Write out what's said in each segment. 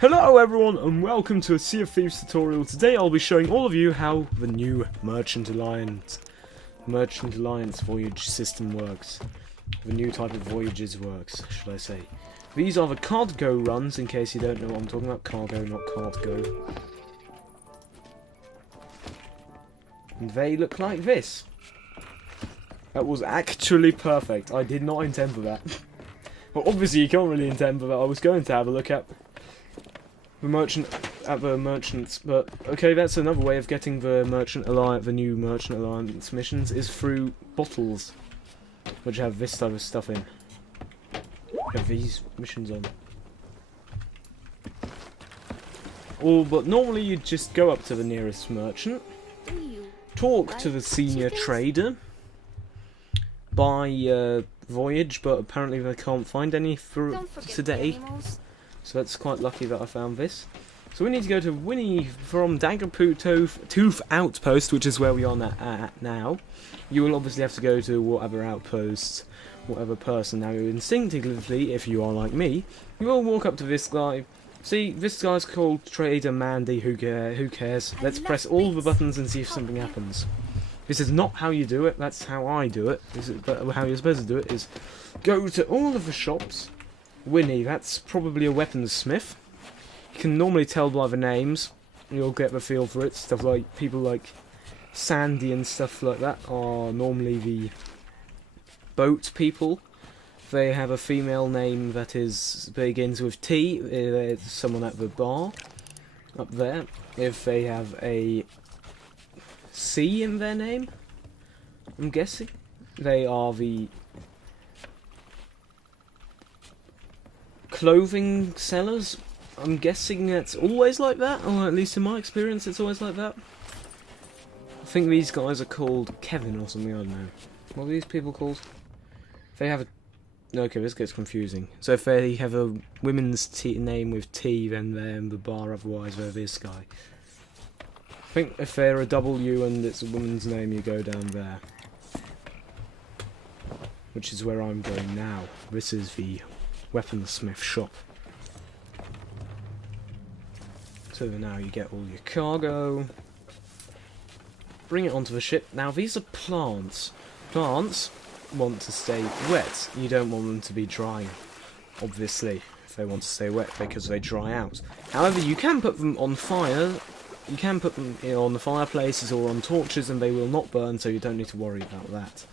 Hello everyone and welcome to a Sea of Thieves tutorial. Today I'll be showing all of you how the new Merchant Alliance voyage system works. The new type of voyages works, should I say. These are the cargo runs, in case you don't know what I'm talking about. Cargo, not cargo. And they look like this. That was actually perfect. I did not intend for that. Well, obviously you can't really intend for that. I was going to have a look at the merchants, but okay, that's another way of getting the new Merchant Alliance missions is through bottles, which have this type of stuff in. Have these missions on. But normally you just go up to the nearest merchant, talk to the senior trader, buy voyage, but apparently they can't find any for today. So that's quite lucky that I found this. So we need to go to Winnie from Daggertooth Outpost, which is where we are now. You will obviously have to go to whatever outpost, whatever person. Now, instinctively, if you are like me, you will walk up to this guy. See, this guy's called Trader Mandy. Who cares? Let's press all the buttons and see if something happens. This is not how you do it. That's how I do it. But how you're supposed to do it is go to all of the shops. Winnie, that's probably a weaponsmith. You can normally tell by the names. You'll get the feel for it. Stuff like people like Sandy and stuff like that are normally the boat people. They have a female name that begins with T. There's someone at the bar up there. If they have a C in their name, I'm guessing they are the clothing sellers. I'm guessing it's always like that, or at least in my experience it's always like that. I think these guys are called Kevin or something, I don't know. What are these people called? If they have a... Okay, this gets confusing. So if they have a women's name with T, then they're in the bar, otherwise they're this guy. I think if they're a W and it's a woman's name, you go down there. Which is where I'm going now. This is the weaponsmith shop. So now you get all your cargo, bring it onto the ship. Now these are plants. Plants want to stay wet. You don't want them to be dry, obviously, if they want to stay wet, because they dry out. However, you can put them on fire. You can put them on the fireplaces or on torches and they will not burn, so you don't need to worry about that.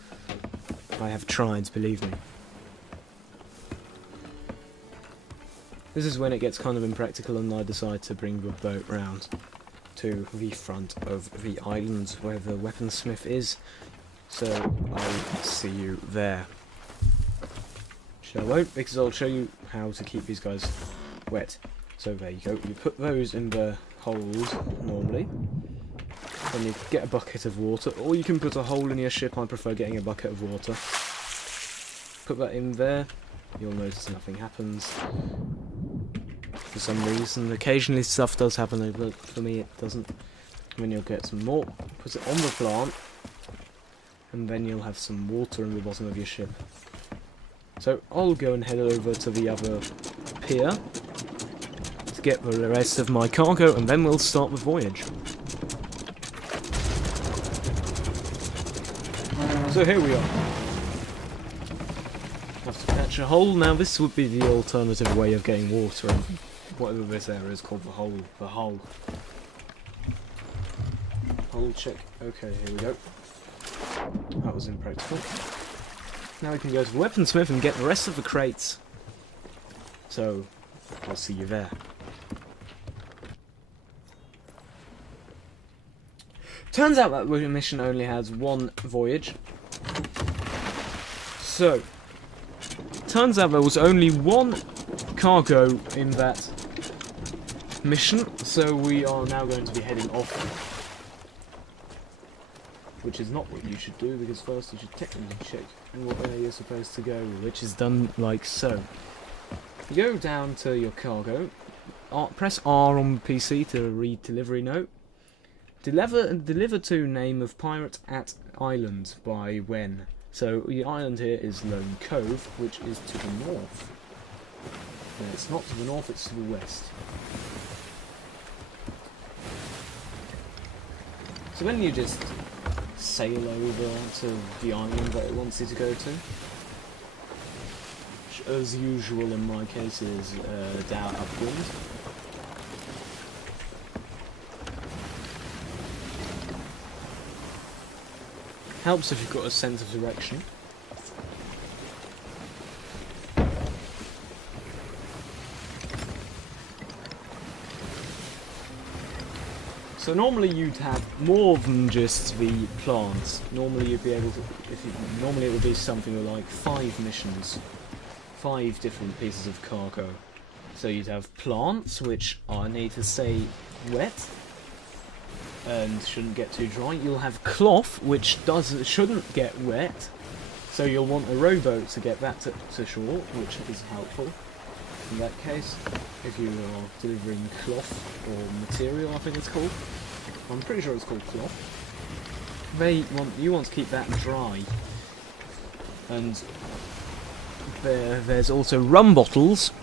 I have tried, believe me. This is when it gets kind of impractical and I decide to bring the boat round to the front of the island where the weaponsmith is. So I'll see you there. Actually, I won't, because I'll show you how to keep these guys wet. So there you go. You put those in the hold normally. Then you get a bucket of water, or you can put a hole in your ship. I prefer getting a bucket of water. Put that in there. You'll notice nothing happens. For some reason, occasionally stuff does happen, but for me it doesn't. And then you'll get some more, put it on the plant, and then you'll have some water in the bottom of your ship. So I'll go and head over to the other pier to get the rest of my cargo, and then we'll start the voyage. So here we are. Have to catch a hole. Now this would be the alternative way of getting water in whatever this area is called, the hole. The hull. Hull check. Okay, here we go. That was impractical. Now we can go to the weaponsmith and get the rest of the crates. So, I'll see you there. Turns out that the mission only has one voyage. So, turns out there was only one cargo in that mission, so we are now going to be heading off. Which is not what you should do, because first you should technically check where you're supposed to go, which is done like so. You go down to your cargo, press R on the PC to read delivery note. Deliver to name of pirate at island by when. So the island here is Lone Cove, which is to the north. No, it's not to the north, it's to the west. So then you just sail over to the island that it wants you to go to. Which, as usual in my case, is down upwind. Helps if you've got a sense of direction. So normally you'd have more than just the plants. Normally you'd be able to, normally it would be something like 5 missions, 5 different pieces of cargo. So you'd have plants, which need to stay wet and shouldn't get too dry. You'll have cloth, which shouldn't get wet. So you'll want a rowboat to get that to shore, which is helpful. In that case, if you are delivering cloth or material, I think it's called. I'm pretty sure it's called cloth. You want to keep that dry. And there's also rum bottles,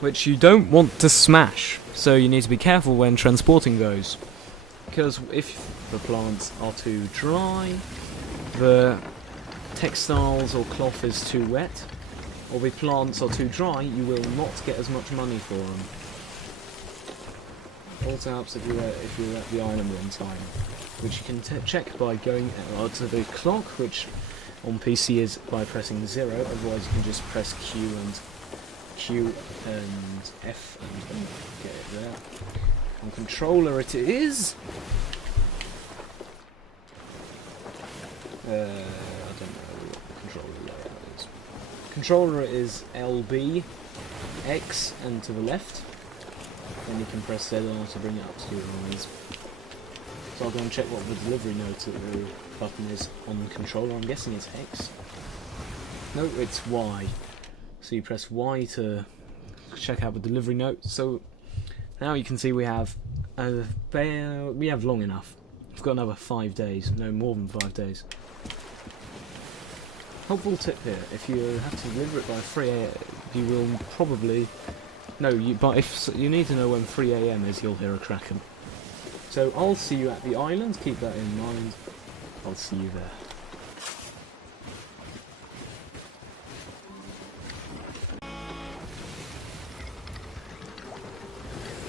which you don't want to smash. So you need to be careful when transporting those. Because if the plants are too dry, the textiles or cloth is too wet, or the plants are too dry, you will not get as much money for them. Also helps if you're at the island on time, which you can check by going to the clock, which on PC is by pressing 0. Otherwise, you can just press Q and F and get it there. On controller, it is. I don't know what controller layout is. Controller is LB, X, and to the left. Then you can press ZR to bring it up to your eyes. So I'll go and check what the delivery note button is on the controller. I'm guessing it's X. No, it's Y. So you press Y to check out the delivery note. So now you can see we have long enough. We've got another 5 days. No, more than 5 days. Helpful tip here: if you have to deliver it by 3 AM, you will probably but if you need to know when 3 AM is, you'll hear a kraken. So I'll see you at the island. Keep that in mind. I'll see you there.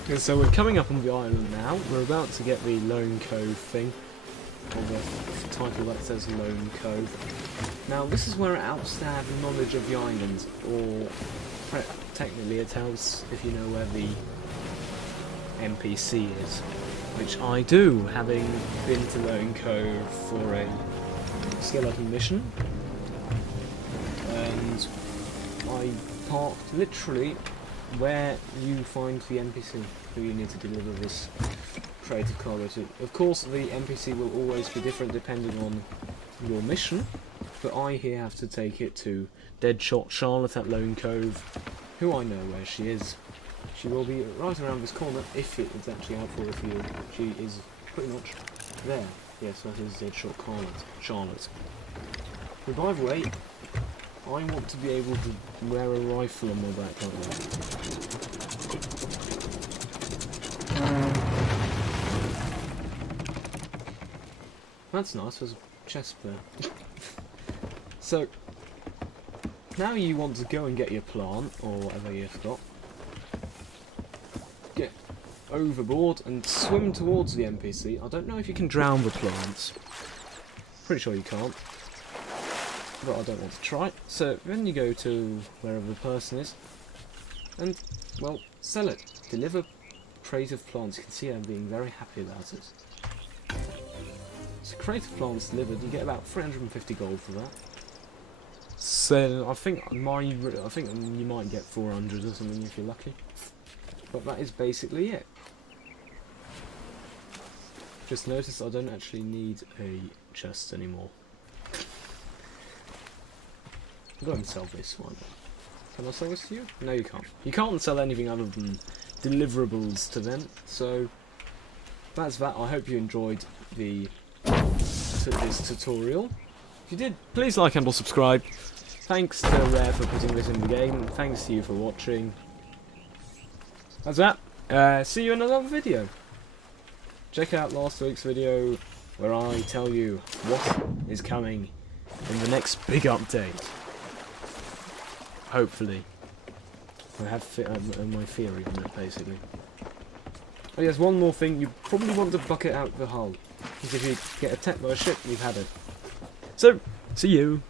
Okay, so we're coming up on the island now. We're about to get the Lone Cove thing, or the title that says Lone Cove. Now this is where it helps to have knowledge of the island, or technically it helps if you know where the NPC is, which I do, having been to Lone Cove for a skeleton mission, and I parked literally where you find the NPC who you need to deliver this creative cargo to. Of course, the NPC will always be different depending on your mission, but I here have to take it to Deadshot Charlotte at Lone Cove, who I know where she is. She will be right around this corner if it is actually helpful with you. She is pretty much there. Yes, that is Deadshot Charlotte. But by the way, I want to be able to wear a rifle on my back like that. That's nice, there's a chest there. So, now you want to go and get your plant, or whatever you've got. Get overboard and swim towards the NPC. I don't know if you can drown the plants. Pretty sure you can't. But I don't want to try. So then you go to wherever the person is, and, well, sell it. Deliver creative plants. You can see I'm being very happy about it. So creative plants delivered, you get about 350 gold for that. So I think you might get 400 or something if you're lucky. But that is basically it. Just noticed I don't actually need a chest anymore. I'll go and sell this one. Can I sell this to you? No, you can't. You can't sell anything other than deliverables to them. So that's that. I hope you enjoyed this tutorial. If you did, please like and or subscribe. Thanks to Rare for putting this in the game. Thanks to you for watching. That's that. See you in another video. Check out last week's video where I tell you what is coming in the next big update. Hopefully. I have my theory on it, basically. Oh yes, one more thing. You probably want to bucket out the hull. Because if you get attacked by a ship, you've had it. So, see you.